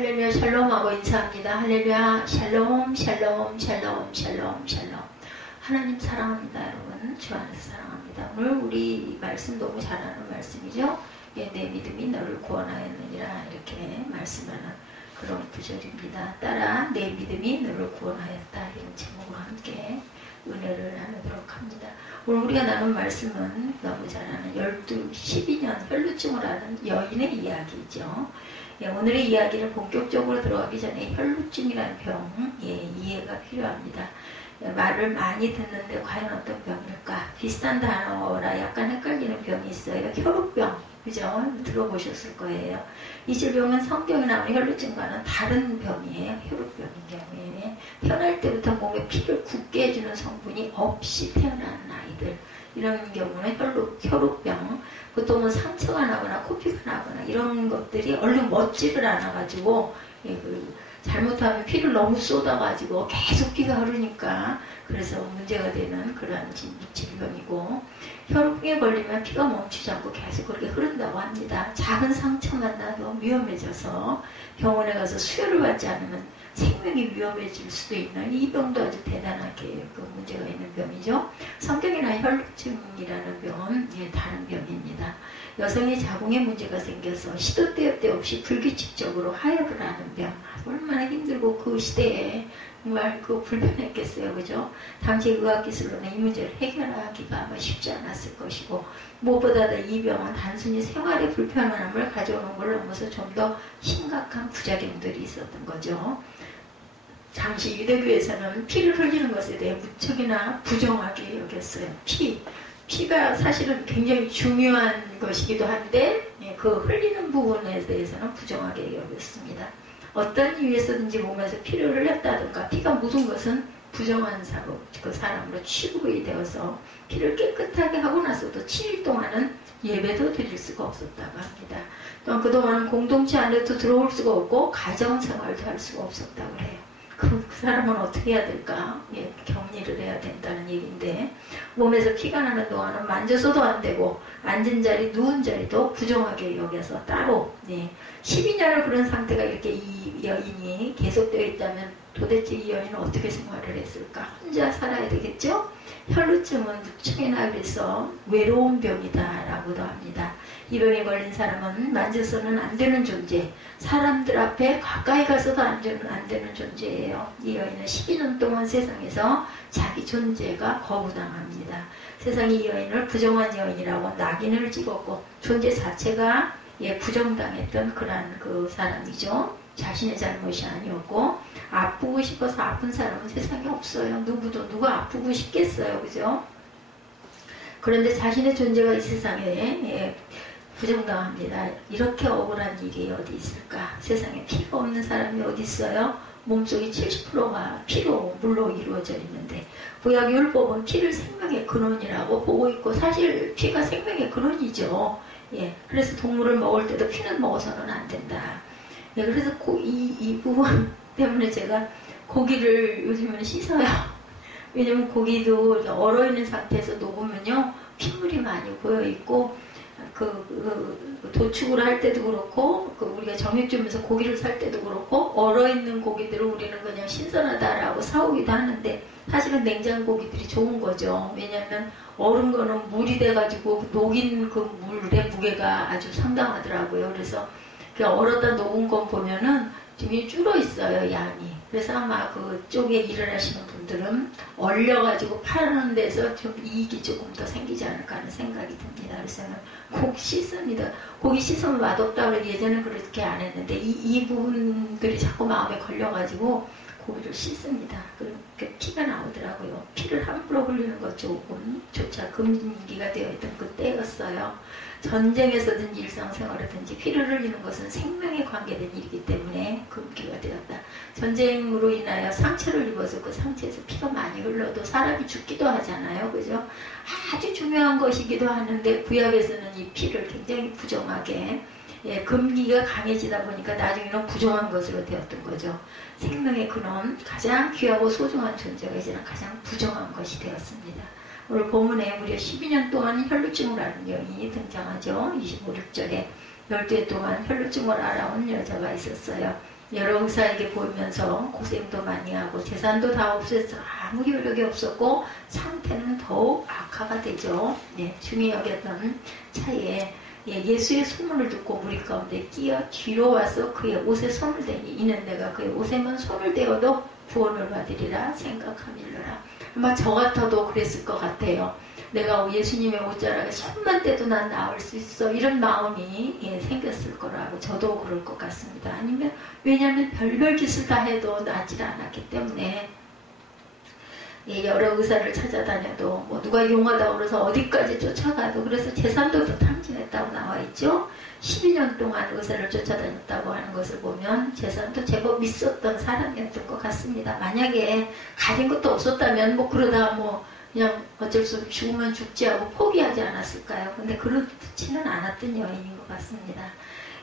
할렐루야 샬롬하고 인사합니다. 할렐루야 샬롬 샬롬 샬롬 샬롬 샬롬. 하나님 사랑합니다. 여러분 주 안에서 사랑합니다. 오늘 우리 말씀 너무 잘하는 말씀이죠. 예, 내 믿음이 너를 구원하였느니라 이렇게 말씀하는 그런 구절입니다. 따라 내 믿음이 너를 구원하였다 이런 제목으로 함께 은혜를 나누도록 합니다. 오늘 우리가 나눈 말씀은 너무 잘 아는 12년 혈루증을 앓은 여인의 이야기죠. 예, 오늘의 이야기는 본격적으로 들어가기 전에 혈루증이라는 병 이해가 필요합니다. 말을 많이 듣는데 과연 어떤 병일까? 비슷한 단어라 약간 헷갈리는 병이 있어요. 혈우병, 그죠? 들어보셨을 거예요. 이 질병은 성경에 나오는 혈루증과는 다른 병이에요. 혈우병인 경우에 태어날 때부터 몸에 피를 굳게 해주는 성분이 없이 태어나는 아이들, 이런 경우는 혈우병. 보통은 상처가 나거나 코피가 나거나 이런 것들이 얼른 멎지를 않아가지고 잘못하면 피를 너무 쏟아가지고 계속 피가 흐르니까 그래서 문제가 되는 그러한 질병이고, 혈우병에 걸리면 피가 멈추지 않고 계속 그렇게 흐른다고 합니다. 작은 상처만 나도 위험해져서 병원에 가서 수혈을 받지 않으면 생명이 위험해질 수도 있는 이 병도 아주 대단하게 문제가 있는 병이죠. 성경이나 혈루증이라는 병은 다른 병입니다. 여성이 자궁에 문제가 생겨서 시도 때도 없이 불규칙적으로 하혈을 하는 병. 얼마나 힘들고 그 시대에 정말 불편했겠어요. 그죠? 당시 의학기술로는 이 문제를 해결하기가 아마 쉽지 않았을 것이고, 무엇보다도 이 병은 단순히 생활의 불편함을 가져오는 걸 넘어서 좀 더 심각한 부작용들이 있었던 거죠. 당시 유대교에서는 피를 흘리는 것에 대해 무척이나 부정하게 여겼어요. 피가 사실은 굉장히 중요한 것이기도 한데 그 흘리는 부분에 대해서는 부정하게 여겼습니다. 어떤 이유에서든지 몸에서 피를 흘렸다든가 피가 묻은 것은 부정한 사고, 그 사람으로 취급이 되어서 피를 깨끗하게 하고 나서도 7일 동안은 예배도 드릴 수가 없었다고 합니다. 또한 그동안은 공동체 안에도 들어올 수가 없고 가정생활도 할 수가 없었다고 해요. 그 사람은 어떻게 해야 될까? 격리를 해야 된다는 얘기인데, 몸에서 피가 나는 동안은 만져서도 안 되고 앉은 자리, 누운 자리도 부정하게 여겨서 따로 12년을 그런 상태가 이렇게 이 여인이 계속되어 있다면 도대체 이 여인은 어떻게 생활을 했을까? 혼자 살아야 되겠죠? 혈루증은 무척이나 그래서 외로운 병이다 라고도 합니다. 이 병에 걸린 사람은 만져서는 안 되는 존재, 사람들 앞에 가까이 가서도 안 되는 존재예요. 이 여인은 12년 동안 세상에서 자기 존재가 거부당합니다. 세상이 이 여인을 부정한 여인이라고 낙인을 찍었고 존재 자체가 부정당했던 그러한 그 사람이죠. 자신의 잘못이 아니었고, 아프고 싶어서 아픈 사람은 세상에 없어요. 누가 아프고 싶겠어요. 그죠? 그런데 자신의 존재가 이 세상에 부정당합니다. 이렇게 억울한 일이 어디 있을까? 세상에 피가 없는 사람이 어디 있어요? 몸속이 70%가 피로, 물로 이루어져 있는데 구약 율법은 피를 생명의 근원이라고 보고 있고, 사실 피가 생명의 근원이죠. 그래서 동물을 먹을 때도 피는 먹어서는 안 된다. 그래서 이 부분 때문에 제가 고기를 요즘은 씻어요. 왜냐면 고기도 얼어있는 상태에서 녹으면요 핏물이 많이 고여있고, 도축을 할 때도 그렇고 우리가 정육점에서 고기를 살 때도 그렇고 얼어있는 고기들을 우리는 그냥 신선하다라고 사오기도 하는데 사실은 냉장 고기들이 좋은 거죠. 왜냐하면 얼은 거는 물이 돼가지고 녹인 그 물의 무게가 아주 상당하더라고요. 그래서 얼었다 녹은 거 보면은 좀 줄어 있어요, 양이. 그래서 아마 그쪽에 일을 하시는 분들은 얼려가지고 파는 데서 좀 이익이 조금 더 생기지 않을까 하는 생각이 듭니다. 그래서 꼭 씻습니다. 고기 씻으면 맛없다 그래도 예전에 그렇게 안 했는데 이 부분들이 자꾸 마음에 걸려가지고 고기를 씻습니다. 그렇게 피가 나오더라고요. 피를 함부로 흘리는 것 조차 금기가 되어 있던 그때였어요. 전쟁에서든지 일상생활이든지 피를 흘리는 것은 생명에 관계된 일이기 때문에 금기가 되었다. 전쟁으로 인하여 상처를 입어서 그 상처에서 피가 많이 흘러도 사람이 죽기도 하잖아요. 그죠? 아주 중요한 것이기도 하는데 구약에서는 이 피를 굉장히 부정하게 금기가 강해지다 보니까 나중에는 부정한 것으로 되었던 거죠. 생명의 근원, 가장 귀하고 소중한 존재가 이제는 가장 부정한 것이 되었습니다. 오늘 본문에 무려 12년 동안 혈루증을 앓은 여인이 등장하죠. 25, 6절에 12해 동안 혈루증을 앓아온 여자가 있었어요. 여러 의사에게 보이면서 고생도 많이 하고 재산도 다 없어서 아무 효력이 없었고 상태는 더욱 악화가 되죠. 예, 중히 여겼던 차에 예수의 소문을 듣고 무리 가운데 끼어 뒤로 와서 그의 옷에 손을 대니 이는 내가 그의 옷에만 손을 대어도 구원을 받으리라 생각함일러라. 아마 저 같아도 그랬을 것 같아요. 내가 예수님의 옷자락에 손만 대도 난 나을 수 있어, 이런 마음이 생겼을 거라고 저도 그럴 것 같습니다. 아니면 왜냐하면 별별 짓을 다 해도 낫질 않았기 때문에 여러 의사를 찾아다녀도 뭐 누가 용하다고 그래서 어디까지 쫓아가도, 그래서 재산도 더 탕진했다고 나와 있죠. 12년 동안 의사를 쫓아다녔다고 하는 것을 보면 재산도 제법 있었던 사람이었던 것 같습니다. 만약에 가진 것도 없었다면 뭐 그러다 뭐 그냥 어쩔 수 없이 죽으면 죽지 하고 포기하지 않았을까요? 근데 그렇지는 않았던 여인인 것 같습니다.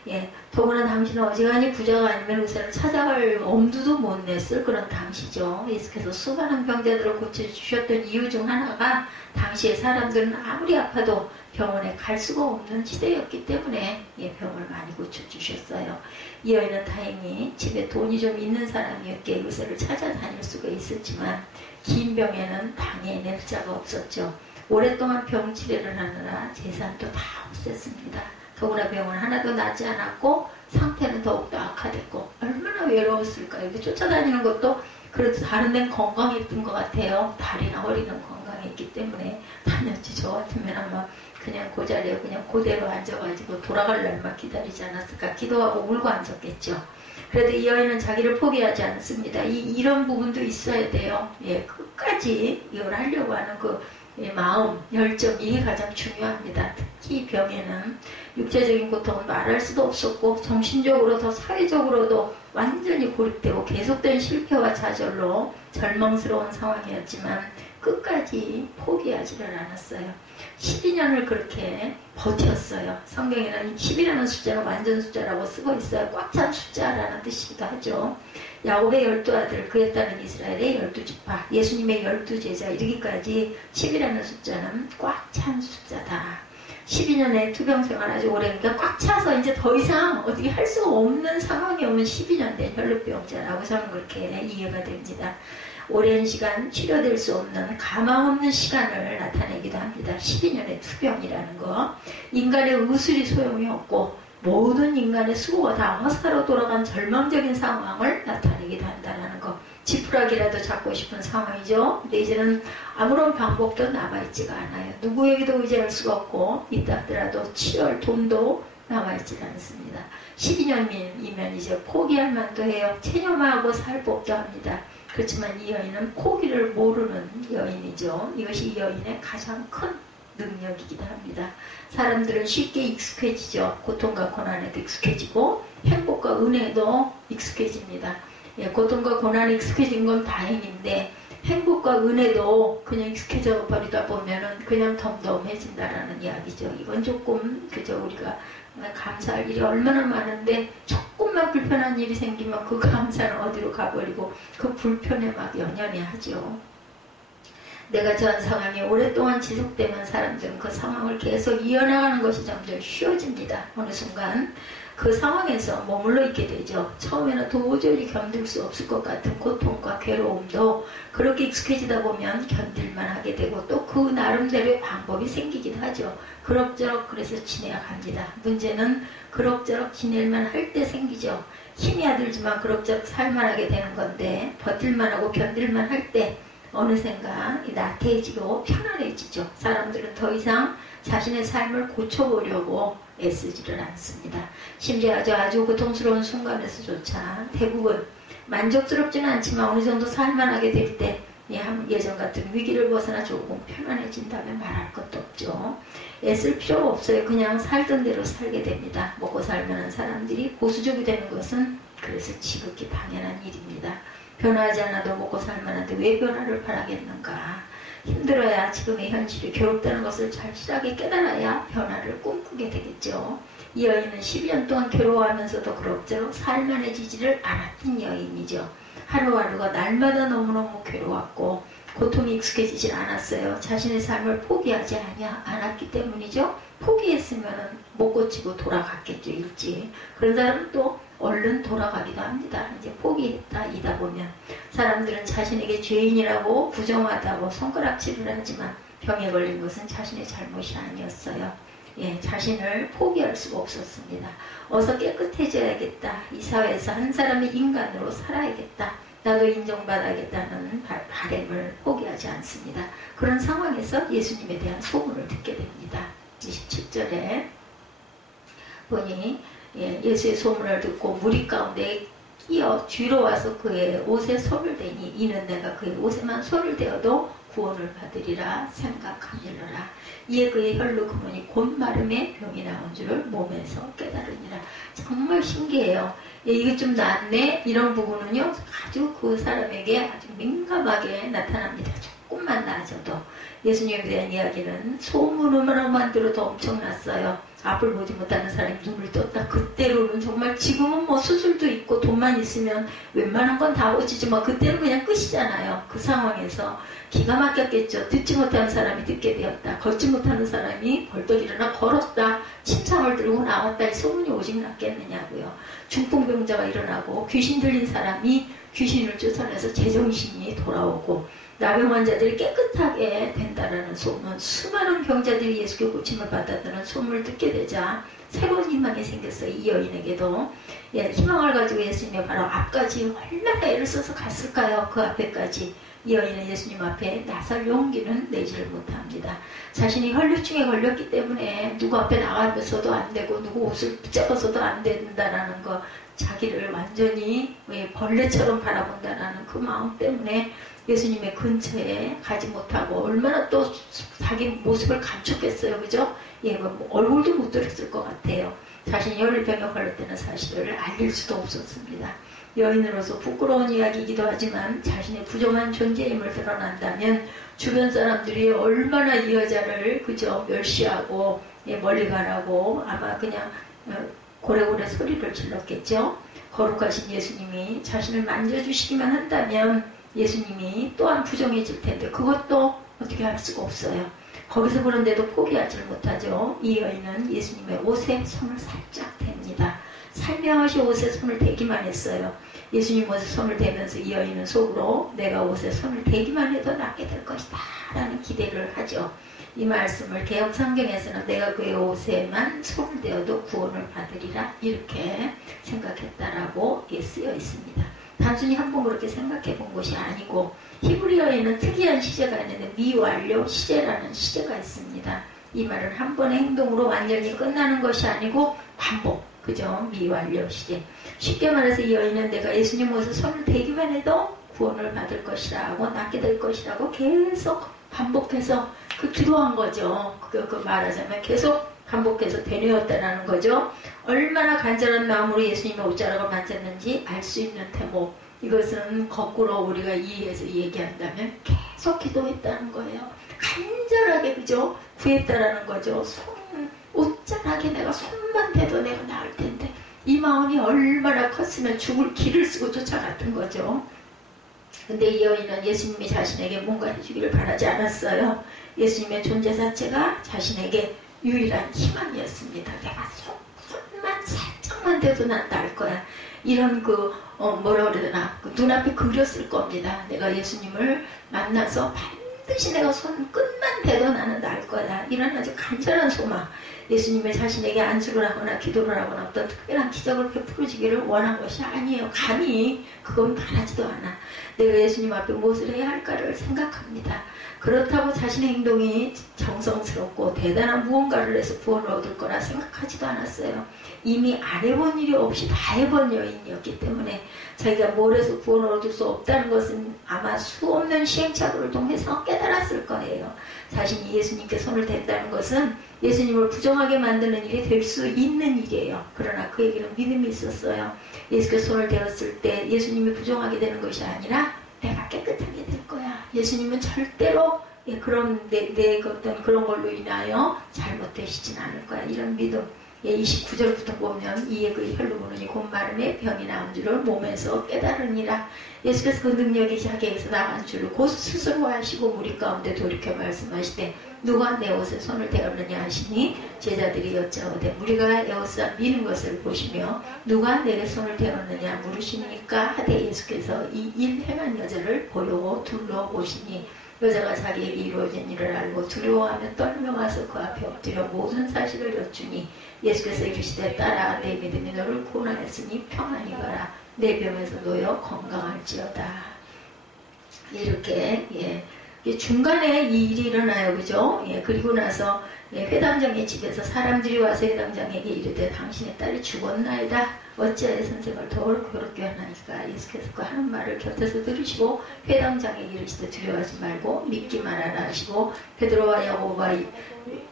예, 더구나 당신은 어지간히 부자가 아니면 의사를 찾아갈 엄두도 못 냈을 그런 당시죠. 예수께서 수많은 병자들을 고쳐주셨던 이유 중 하나가 당시에 사람들은 아무리 아파도 병원에 갈 수가 없는 시대였기 때문에 병을 많이 고쳐주셨어요. 이 여인은 다행히 집에 돈이 좀 있는 사람이었기에 의사를 찾아다닐 수가 있었지만 긴 병에는 방에 낼 자가 없었죠. 오랫동안 병 치료를 하느라 재산도 다 없앴습니다. 더구나 병은 하나도 나지 않았고 상태는 더욱더 악화됐고 얼마나 외로웠을까요? 이렇게 쫓아다니는 것도 그래도 다른 데는 건강했던 것 같아요. 다리나 허리는 건강했기 때문에 다녔지. 저 같으면 아마 그냥 그 자리에 그냥 그대로 앉아가지고 돌아갈 날만 기다리지 않았을까, 기도하고 울고 앉았겠죠. 그래도 이 여인은 자기를 포기하지 않습니다. 이런 부분도 있어야 돼요. 끝까지 이걸 하려고 하는 그 마음, 열정, 이게 가장 중요합니다. 특히 병에는 육체적인 고통은 말할 수도 없었고 정신적으로도 사회적으로도 완전히 고립되고 계속된 실패와 좌절로 절망스러운 상황이었지만 끝까지 포기하지를 않았어요. 12년을 그렇게 버텼어요. 성경에는 10이라는 숫자가 완전 숫자라고 쓰고 있어요. 꽉 찬 숫자라는 뜻이기도 하죠. 야곱의 12아들, 그에 따른 이스라엘의 12지파, 예수님의 12제자 이르기까지 10이라는 숫자는 꽉 찬 숫자다. 12년의 투병생활 아주 오래, 그러니까 꽉 차서 이제 더 이상 어떻게 할 수가 없는 상황이 오면 12년 된 혈루병자라고 저는 그렇게 이해가 됩니다. 오랜 시간 치료될 수 없는 가망 없는 시간을 나타내기도 합니다. 12년의 투병이라는 거. 인간의 의술이 소용이 없고 모든 인간의 수고가 다 허사로 돌아간 절망적인 상황을 나타내기도 한다는 거. 지푸라기라도 잡고 싶은 상황이죠. 근데 이제는 아무런 방법도 남아있지가 않아요. 누구에게도 의지할 수가 없고 있다 하더라도 치료할 돈도 남아있지 않습니다. 12년이면 이제 포기할 만도 해요. 체념하고 살 법도 합니다. 그렇지만 이 여인은 포기를 모르는 여인이죠. 이것이 이 여인의 가장 큰 능력이기도 합니다. 사람들은 쉽게 익숙해지죠. 고통과 고난에도 익숙해지고 행복과 은혜도 익숙해집니다. 고통과 고난에 익숙해진 건 다행인데 행복과 은혜도 그냥 익숙해져 버리다 보면은 그냥 덤덤해진다라는 이야기죠. 이건 조금 그저 우리가 감사할 일이 얼마나 많은데 조금만 불편한 일이 생기면 그 감사는 어디로 가버리고 그 불편에 막 연연해하죠. 내가 처한 상황이 오랫동안 지속되면 사람들은 그 상황을 계속 이어나가는 것이 점점 쉬워집니다. 어느 순간 그 상황에서 머물러 있게 되죠. 처음에는 도저히 견딜 수 없을 것 같은 고통과 괴로움도 그렇게 익숙해지다 보면 견딜만 하게 되고 또 그 나름대로의 방법이 생기기도 하죠. 그럭저럭 그래서 지내야 합니다. 문제는 그럭저럭 지낼만 할 때 생기죠. 힘이 아들지만 그럭저럭 살만하게 되는 건데 버틸만 하고 견딜만 할 때 어느샌가 나태해지고 편안해지죠. 사람들은 더 이상 자신의 삶을 고쳐보려고 애쓰지를 않습니다. 심지어 아주 고통스러운 순간에서조차 대부분 만족스럽지는 않지만 어느 정도 살만하게 될 때 예전 같은 위기를 벗어나 조금 편안해진다면 말할 것도 없죠. 애쓸 필요가 없어요. 그냥 살던 대로 살게 됩니다. 먹고 살만한 사람들이 보수적이 되는 것은 그래서 지극히 당연한 일입니다. 변화하지 않아도 먹고 살만한데 왜 변화를 바라겠는가. 힘들어야 지금의 현실이 괴롭다는 것을 절실하게 깨달아야 변화를 꿈꾸게 되겠죠. 이 여인은 12년 동안 괴로워하면서도 그럭저럭 살만해지지를 않았던 여인이죠. 하루하루가 날마다 너무너무 괴로웠고 고통이 익숙해지질 않았어요. 자신의 삶을 포기하지 않았기 때문이죠. 포기했으면 못 고치고 돌아갔겠죠. 일찍. 그런 사람은 또 얼른 돌아가기도 합니다. 이제 포기했다 이다 보면 사람들은 자신에게 죄인이라고 부정하다고 손가락질을 하지만 병에 걸린 것은 자신의 잘못이 아니었어요. 예, 자신을 포기할 수가 없었습니다. 어서 깨끗해져야겠다. 이 사회에서 한 사람이 인간으로 살아야겠다. 나도 인정받아야겠다는 바람을 포기하지 않습니다. 그런 상황에서 예수님에 대한 소문을 듣게 됩니다. 27절에 보니 예수의 소문을 듣고 무리 가운데 끼어 뒤로 와서 그의 옷에 손을 대니 이는 내가 그의 옷에만 손을 대어도 구원을 받으리라 생각하니라. 이에 그의 혈로 그문이 곧 마름에 병이 나온 줄을 몸에서 깨달으니라. 정말 신기해요. 이게 좀 낫네 이런 부분은요 아주 그 사람에게 아주 민감하게 나타납니다. 조금만 나아져도 예수님에 대한 이야기는 소문으로만 들어도 엄청났어요. 앞을 보지 못하는 사람이 눈을 떴다. 그때로는 정말 지금은 뭐 수술도 있고 돈만 있으면 웬만한 건 다 오지지만 그때는 그냥 끝이잖아요. 그 상황에서 기가 막혔겠죠. 듣지 못하는 사람이 듣게 되었다. 걷지 못하는 사람이 벌떡 일어나 걸었다. 침상을 들고 나왔다. 이 소문이 오직 났겠느냐고요. 중풍병자가 일어나고 귀신 들린 사람이 귀신을 쫓아내서 제정신이 돌아오고 나병 환자들이 깨끗하게 된다라는 소문, 수많은 병자들이 예수께 고침을 받았다는 소문을 듣게 되자 새로운 희망이 생겼어요. 이 여인에게도. 희망을 가지고 예수님의 바로 앞까지 얼마나 애를 써서 갔을까요? 그 앞에까지. 이 여인은 예수님 앞에 나설 용기는 내지를 못합니다. 자신이 혈류증에 걸렸기 때문에 누구 앞에 나가서도 안 되고 누구 옷을 붙잡아서도 안 된다라는 거, 자기를 완전히 벌레처럼 바라본다라는 그 마음 때문에 예수님의 근처에 가지 못하고 얼마나 또 자기 모습을 감췄겠어요. 그죠? 뭐 얼굴도 못 들었을 것 같아요. 자신이 혈류병에 걸렸다는 사실을 알릴 수도 없었습니다. 여인으로서 부끄러운 이야기이기도 하지만 자신의 부정한 존재임을 드러난다면 주변 사람들이 얼마나 이 여자를 그저 멸시하고 멀리 가라고 아마 그냥 고래고래 소리를 질렀겠죠. 거룩하신 예수님이 자신을 만져주시기만 한다면 예수님이 또한 부정해질 텐데 그것도 어떻게 할 수가 없어요. 거기서 그런데도 포기하지 못하죠. 이 여인은 예수님의 옷에 손을 살짝 댑니다. 살며시 옷에 손을 대기만 했어요. 예수님 옷에 손을 대면서 이 여인은 속으로 내가 옷에 손을 대기만 해도 낫게 될 것이다 라는 기대를 하죠. 이 말씀을 개역 성경에서는 내가 그의 옷에만 손을 대어도 구원을 받으리라 이렇게 생각했다라고 쓰여 있습니다. 단순히 한번 그렇게 생각해 본 것이 아니고 히브리어에는 특이한 시제가 있는데 미완료 시제라는 시제가 있습니다. 이 말은 한 번의 행동으로 완전히 끝나는 것이 아니고 반복. 그죠? 미완료 시제. 쉽게 말해서 이 여인은 내가 예수님 옷에 손을 대기만 해도 구원을 받을 것이라고 낫게 될 것이라고 계속 반복해서 기도한 거죠. 그 말하자면 계속 반복해서 되뇌었다라는 거죠. 얼마나 간절한 마음으로 예수님의 옷자락을 만졌는지 알 수 있는 대목. 이것은 거꾸로 우리가 이해해서 얘기한다면 계속 기도했다는 거예요. 간절하게 그죠? 구했다라는 거죠. 옷자락에 내가 손만 대도 내가 나을 텐데 이 마음이 얼마나 컸으면 죽을 길을 쓰고 쫓아갔던 거죠. 근데 이 여인은 예수님이 자신에게 뭔가 해주기를 바라지 않았어요. 예수님의 존재 자체가 자신에게 유일한 희망이었습니다. 내가 손만 살짝만 대도 난 나을 거야. 이런 뭐라 그래야 되나 눈앞에 그렸을 겁니다. 내가 예수님을 만나서 반드시 내가 손 끝만 대도 나는 나을 거야. 이런 아주 간절한 소망. 예수님의 자신에게 안수를 하거나 기도를 하거나 어떤 특별한 기적을 베풀어주기를 원한 것이 아니에요. 감히 그건 바라지도 않아. 내가 예수님 앞에 무엇을 해야 할까를 생각합니다. 그렇다고 자신의 행동이 정성스럽고 대단한 무언가를 해서 구원을 얻을 거라 생각하지도 않았어요. 이미 안 해본 일이 없이 다 해본 여인이었기 때문에 자기가 뭘 해서 구원을 얻을 수 없다는 것은 아마 수없는 시행착오를 통해서 깨달았을 거예요. 자신이 예수님께 손을 댄다는 것은 예수님을 부정하게 만드는 일이 될 수 있는 일이에요. 그러나 그에게는 믿음이 있었어요. 예수께 손을 대었을 때 예수님이 부정하게 되는 것이 아니라 내가 깨끗하게 될 거야. 예수님은 절대로 그런 내 어떤 그런 걸로 인하여 잘못되시진 않을 거야. 이런 믿음. 29절부터 보면 이에 그 혈로 보느니 곧 마름에 병이 나온 줄을 몸에서 깨달으니라. 예수께서 그 능력이 자기에게서 나간 줄을 곧 스스로 하시고 무리 가운데 돌이켜 말씀하시되 누가 내 옷에 손을 대었느냐 하시니 제자들이 여짜오되 무리가 에워싸 미는 것을 보시며 누가 내게 손을 대었느냐 물으시니까 하되 예수께서 이 일 행한 여자를 보려고 둘러보시니 여자가 자기에게 이루어진 일을 알고 두려워하며 떨며 와서 그 앞에 엎드려 모든 사실을 여쭈니 예수께서 이르시되 딸아 내 믿음이 너를 구원하였으니 평안히 가라 내 병에서 놓여 건강할지어다. 이렇게 중간에 이 일이 일어나요. 그죠? 그리고 나서 회당장의 집에서 사람들이 와서 회당장에게 이르되 당신의 딸이 죽었나이다. 어찌하여 선생을 더 괴롭게 하나이까. 예수께서 그 하는 말을 곁에서 들으시고 회당장에게 이르시되 두려워하지 말고 믿기만 하라 하시고 베드로와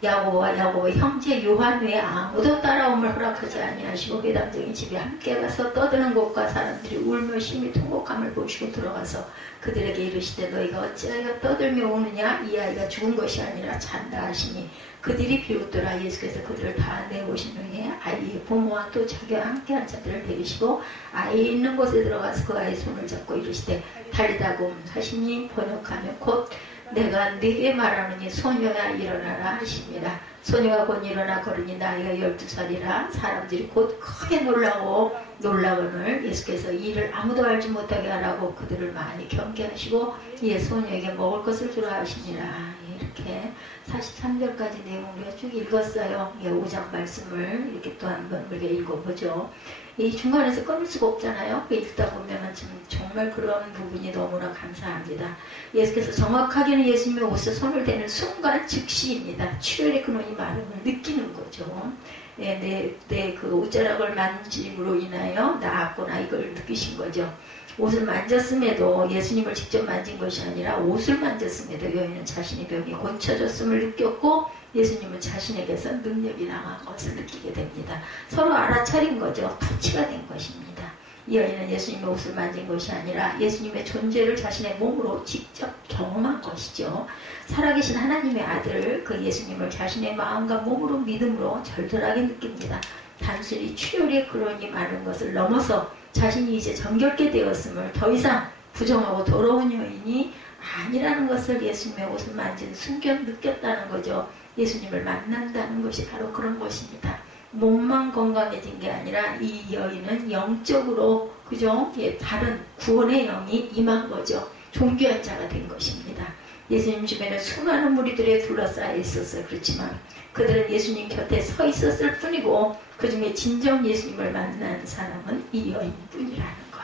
야고보와 형제 요한 외에 아무도 따라옴을 허락하지 아니하시고 회당장의 집에 함께 가서 떠드는 곳과 사람들이 울며 심히 통곡함을 보시고 들어가서 그들에게 이르시되 너희가 어찌하여 떠들며 우느냐. 이 아이가 죽은 것이 아니라 잔다 하시니 그들이 비웃더라. 예수께서 그들을 다 내오신 후에 아이의 부모와 또 자기와 함께한 자들을 데리시고 아이 있는 곳에 들어가서 그 아이의 손을 잡고 이르시되 달리다곰 하시니 번역하며 곧 내가 네게 말하느니 소녀야 일어나라 하십니다. 소녀가 곧 일어나 걸으니 나이가 12살이라 사람들이 곧 크게 놀라거늘 예수께서 이 일을 아무도 알지 못하게 하라고 그들을 많이 경계하시고 이에 소녀에게 먹을 것을 주라 하시니라. 이렇게 43절까지 내용 우리가 쭉 읽었어요. 5장 말씀을 이렇게 또 한번 우리가 읽어보죠. 이 중간에서 끊을 수가 없잖아요. 읽다 보면 정말 그런 부분이 너무나 감사합니다. 예수께서 정확하게는 예수님의 옷에 손을 대는 순간 즉시입니다. 출혈의 근원이 마름을 느끼는 거죠. 내 그 옷자락을 만짐으로 인하여 나았구나 이걸 느끼신 거죠. 옷을 만졌음에도 예수님을 직접 만진 것이 아니라 옷을 만졌음에도 여인은 자신의 병이 고쳐졌음을 느꼈고 예수님은 자신에게서 능력이 나간 것을 느끼게 됩니다. 서로 알아차린 거죠. 터치가 된 것입니다. 이 여인은 예수님의 옷을 만진 것이 아니라 예수님의 존재를 자신의 몸으로 직접 경험한 것이죠. 살아계신 하나님의 아들 그 예수님을 자신의 마음과 몸으로 믿음으로 절절하게 느낍니다. 단순히 출혈의 근원이 많은 것을 넘어서 자신이 이제 정결케 되었음을 더 이상 부정하고 더러운 여인이 아니라는 것을 예수님의 옷을 만진 순간 느꼈다는 거죠. 예수님을 만난다는 것이 바로 그런 것입니다. 몸만 건강해진 게 아니라 이 여인은 영적으로 그죠? 다른 구원의 영이 임한 거죠. 존귀한 자가 된 것입니다. 예수님 주변에 수많은 무리들에 둘러싸여 있었어요. 그렇지만 그들은 예수님 곁에 서 있었을 뿐이고 그 중에 진정 예수님을 만난 사람은 이 여인뿐이라는 것.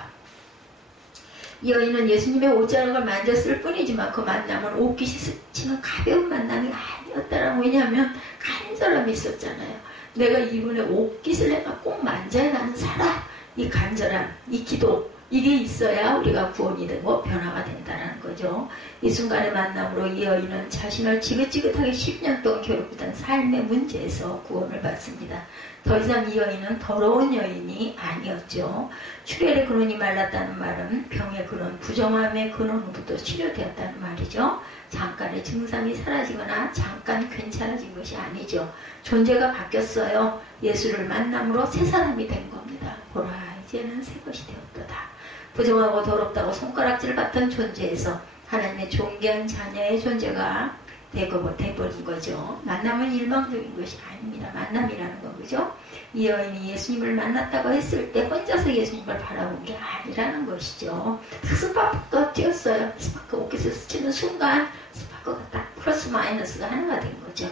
이 여인은 예수님의 옷자락을 만졌을 뿐이지만 그 만남은 옷깃이 스치는 가벼운 만남이 아니었다라고. 왜냐하면 간절함이 있었잖아요. 내가 이분의 옷깃을 내가 꼭 만져야 나는 살아. 이 간절함, 이 기도 이게 있어야 우리가 구원이 되고 변화가 된다는 거죠. 이 순간의 만남으로 이 여인은 자신을 지긋지긋하게 10년 동안 괴롭히던 삶의 문제에서 구원을 받습니다. 더 이상 이 여인은 더러운 여인이 아니었죠. 출혈의 근원이 말랐다는 말은 병의 근원, 부정함의 근원으로부터 치료되었다는 말이죠. 잠깐의 증상이 사라지거나 잠깐 괜찮아진 것이 아니죠. 존재가 바뀌었어요. 예수를 만남으로 새 사람이 된 겁니다. 보라, 이제는 새 것이 되었도다. 부정하고 더럽다고 손가락질 받던 존재에서 하나님의 존귀한 자녀의 존재가 돼버린 거죠. 만남은 일방적인 것이 아닙니다. 만남이라는 거, 그죠? 이 여인이 예수님을 만났다고 했을 때 혼자서 예수님을 바라본 게 아니라는 것이죠. 스파크가 뛰었어요. 스파크 옷깃을 스치는 순간 스파크가 딱 플러스 마이너스가 하나가 된 거죠.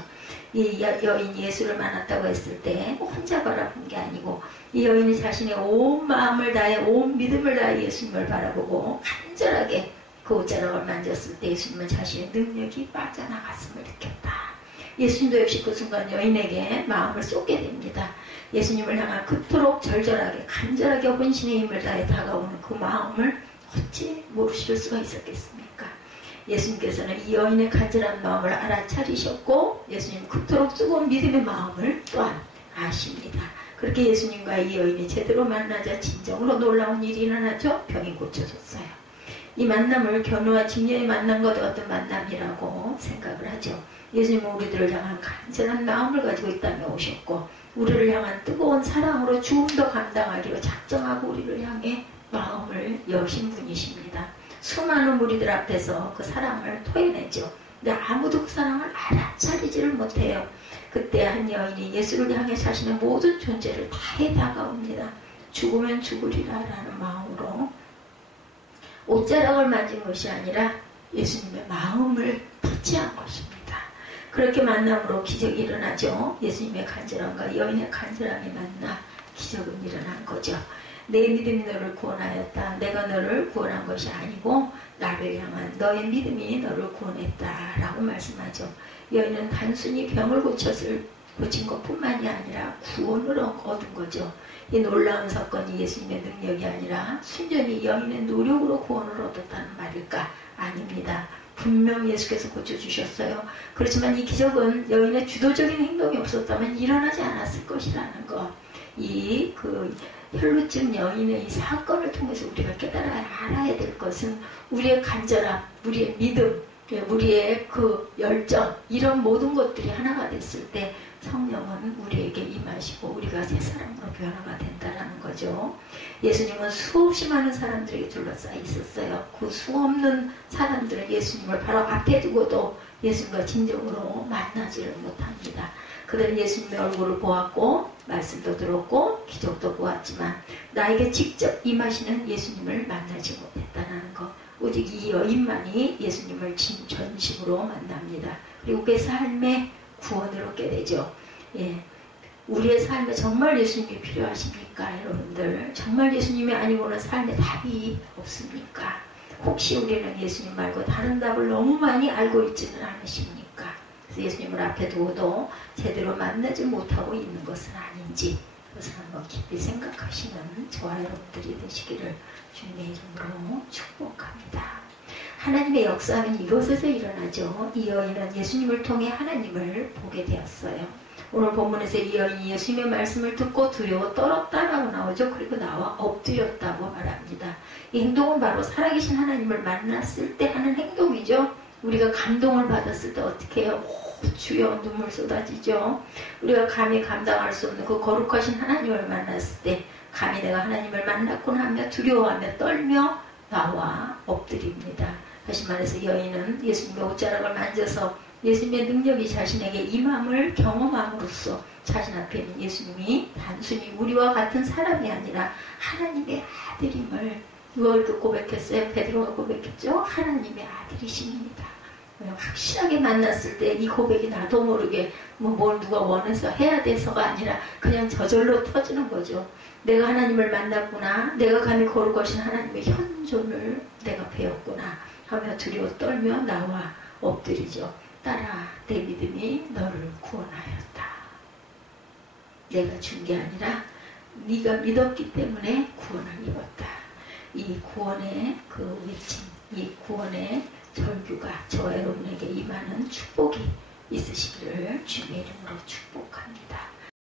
이 여인이 예수를 만났다고 했을 때 혼자 바라본 게 아니고 이 여인이 자신의 온 마음을 다해 온 믿음을 다해 예수님을 바라보고 간절하게 그 옷자락을 만졌을 때 예수님은 자신의 능력이 빠져나갔음을 느꼈다. 예수님도 역시 그 순간 여인에게 마음을 쏟게 됩니다. 예수님을 향한 그토록 절절하게 간절하게 혼신의 힘을 다해 다가오는 그 마음을 어찌 모르실 수가 있었겠습니까? 예수님께서는 이 여인의 간절한 마음을 알아차리셨고 예수님 그토록 뜨거운 믿음의 마음을 또한 아십니다. 그렇게 예수님과 이 여인이 제대로 만나자 진정으로 놀라운 일이 일어나죠. 병이 고쳐졌어요. 이 만남을 견우와 직녀의 만남과 같은 만남이라고 생각을 하죠. 예수님은 우리들을 향한 간절한 마음을 가지고 이 땅에 오셨고 우리를 향한 뜨거운 사랑으로 죽음도 감당하기로 작정하고 우리를 향해 마음을 여신 분이십니다. 수많은 무리들 앞에서 그 사랑을 토해내죠. 근데 아무도 그 사랑을 알아차리지를 못해요. 그때 한 여인이 예수를 향해 자신의 모든 존재를 다해 다가옵니다. 죽으면 죽으리라 라는 마음으로 옷자락을 만진 것이 아니라 예수님의 마음을 터치한 것입니다. 그렇게 만남으로 기적이 일어나죠. 예수님의 간절함과 여인의 간절함이 만나 기적은 일어난 거죠. 내 믿음이 너를 구원하였다. 내가 너를 구원한 것이 아니고 나를 향한 너의 믿음이 너를 구원했다 라고 말씀하죠. 여인은 단순히 병을 고친 것뿐만이 아니라 구원을 얻은 거죠. 이 놀라운 사건이 예수님의 능력이 아니라 순전히 여인의 노력으로 구원을 얻었다는 말일까? 아닙니다. 분명히 예수께서 고쳐주셨어요. 그렇지만 이 기적은 여인의 주도적인 행동이 없었다면 일어나지 않았을 것이라는 것. 혈루증 여인의 이 사건을 통해서 우리가 알아야 될 것은 우리의 간절함, 우리의 믿음, 우리의 그 열정, 이런 모든 것들이 하나가 됐을 때 성령은 우리에게 임하시고 우리가 새 사람으로 변화가 된다는 거죠. 예수님은 수없이 많은 사람들에게 둘러싸여 있었어요. 그 수없는 사람들은 예수님을 바로 앞에 두고도 예수님과 진정으로 만나지를 못합니다. 그들은 예수님의 얼굴을 보았고 말씀도 들었고 기적도 보았지만 나에게 직접 임하시는 예수님을 만나지 못했다는 것. 오직 이 여인만이 예수님을 전심으로 만납니다. 그리고 그 삶의 구원을 얻게 되죠. 예. 우리의 삶에 정말 예수님이 필요하십니까? 여러분들 정말 예수님이 아니고는 삶에 답이 없습니까? 혹시 우리는 예수님 말고 다른 답을 너무 많이 알고 있지는 않으십니까? 그래서 예수님을 앞에 두고도 제대로 만나지 못하고 있는 것은 아닌지 그것을 한번 깊이 생각하시는 저와 여러분들이 되시기를 주님의 이름으로 축복합니다. 하나님의 역사는 이곳에서 일어나죠. 이 여인은 예수님을 통해 하나님을 보게 되었어요. 오늘 본문에서 이 여인이 예수님의 말씀을 듣고 두려워 떨었다라고 나오죠. 그리고 나와 엎드렸다고 말합니다. 이 행동은 바로 살아계신 하나님을 만났을 때 하는 행동이죠. 우리가 감동을 받았을 때 어떻게 해요? 주여 눈물 쏟아지죠. 우리가 감히 감당할 수 없는 그 거룩하신 하나님을 만났을 때 감히 내가 하나님을 만났구나 하며 두려워하며 떨며 나와 엎드립니다. 다시 말해서 여인은 예수님의 옷자락을 만져서 예수님의 능력이 자신에게 임함을 경험함으로써 자신 앞에 있는 예수님이 단순히 우리와 같은 사람이 아니라 하나님의 아들임을 누가 고백했어요? 베드로가 고백했죠? 하나님의 아들이십니다. 확실하게 만났을 때 이 고백이 나도 모르게 뭘 누가 원해서 해야 돼서가 아니라 그냥 저절로 터지는 거죠. 내가 하나님을 만났구나. 내가 감히 거룩하신 하나님의 현존을 내가 배웠구나 하며 두려워 떨며 나와 엎드리죠. 딸아, 내 믿음이 너를 구원하였다. 내가 준 게 아니라 네가 믿었기 때문에 구원을 입었다. 이 구원의 그 외침, 이 구원의 절규가 저와 여러분에게 임하는 축복이 있으시기를 주님의 이름으로 축복합니다.